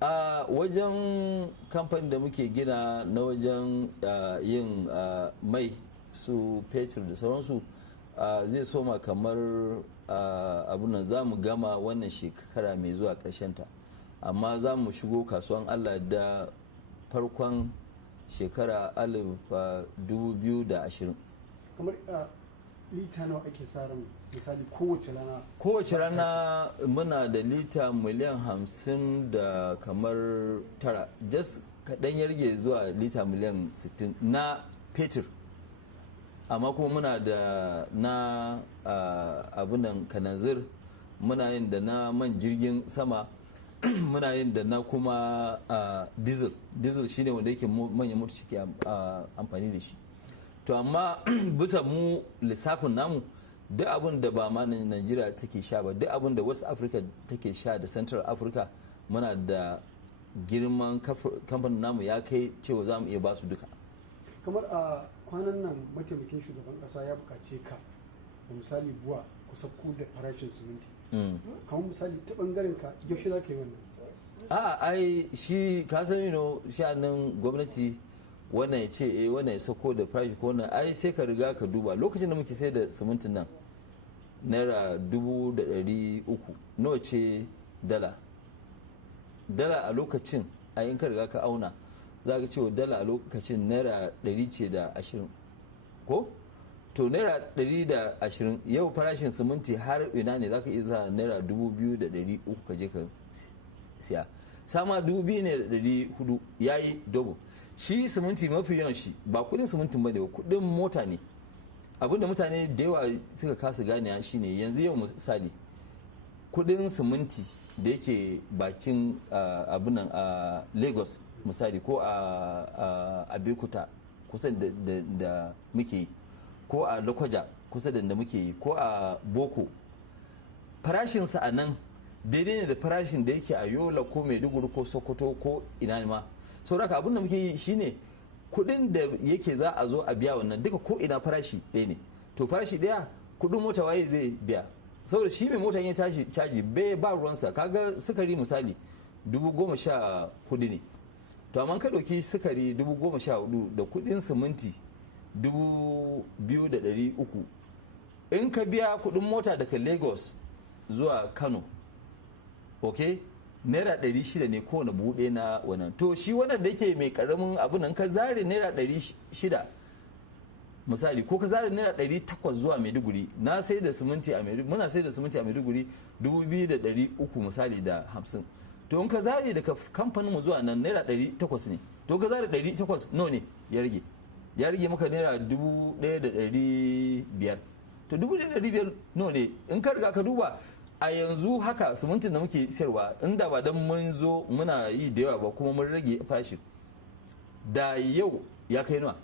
a wajen kamfanin da muke gina na wajen yin mai su fetur da sauransu zai soma kamar abin nan za mu gama wannan shekara mai zuwa ta, amma za mu shigo kasuwan Allah da farkon shekara 2020. kamar lita nawa ake samun misali kowace rana? Kowace rana muna da lita miliyan 50 da kamar tara, just kaɗan ya rage zuwa lita miliyan 60 na fetur, amma kuma muna da na abunan kananzir, muna yin da na man jirgin sama muna yin da na kuma diesel shine wanda yake manyan motoci ke amfani da shi. To amma bisa mu lissafin namu duk abin da ba ma Najeriya take sha ba, duk abin da West Africa take sha da Central Africa, muna da girman kamfanin namu ya kai cewa za mu iya basu duka. Kamar a kwanan nan mataimakin shugaban kasa ya bukace ka da misali buwa ku sauko da farashin siminti. Kamar misali ta bangaren ka yaushe za ka yi wannan? Ai shi ka san sha'anin gwamnati, wannan ya ce wannan ya sako da farashi ko wannan, ai sai ka riga ka duba lokacin da muke sai da simintin nan naira 300 nawa ce dala a lokacin, a in ka riga ka auna za ka ce dala a lokacin naira 120 ko to naira 120 yau farashin siminti har ina ne za ka iya za naira 2,300 ka je ka siya, sama 2,400 ya yi double. Shi siminti mafi yawan shi ba kudin simintin ba ne ba, kudin mota ne. Abinda mutane da yawa suka kasa gane shi ne yanzu yau misali kudin siminti da yake bakin abinan a Lagos misali ko a Abeokuta kusa da muke yi, ko a Lokoja kusa da muke yi, ko a Boko, farashinsa a nan daidai ne da farashin da yake a Yola ko Maiduguri ko Sokoto ko ina ma. saboda abin da muke yi shine kudin da yake za a zo a biya wannan duka ko ina farashi ɗaya ne, to farashi ɗaya kudin mota waye zai biya, saboda shi mai mota ya tashi caji bai ba ruwansa. Kaga sukari misali 14,000 ne, to amma ka ɗauki sukari 14,000 da kudin siminti 2,300, in ka biya kudin mota daga Lagos zuwa Kano, ok, naira 600 ne kowane buɗe na wannan. To shi wannan da yake mai karamin abu nan ka zare naira 600 misali, ko ka zare naira 800 zuwa Maiduguri, na sai da siminti a Maiduguri, muna sai da siminti a Maiduguri 2,300 misali da 50, to in ka zare daga kamfanin mu zuwa nan naira 800 ne, to ka zare 800 nawa ne ya rage maka naira 1,500, to 1,500 nawa ne in ka riga ka duba. A yanzu haka simintin da muke sayarwa inda ba don mun zo muna yi da yawa ba kuma mun rage farashi, da yau ya kai nawa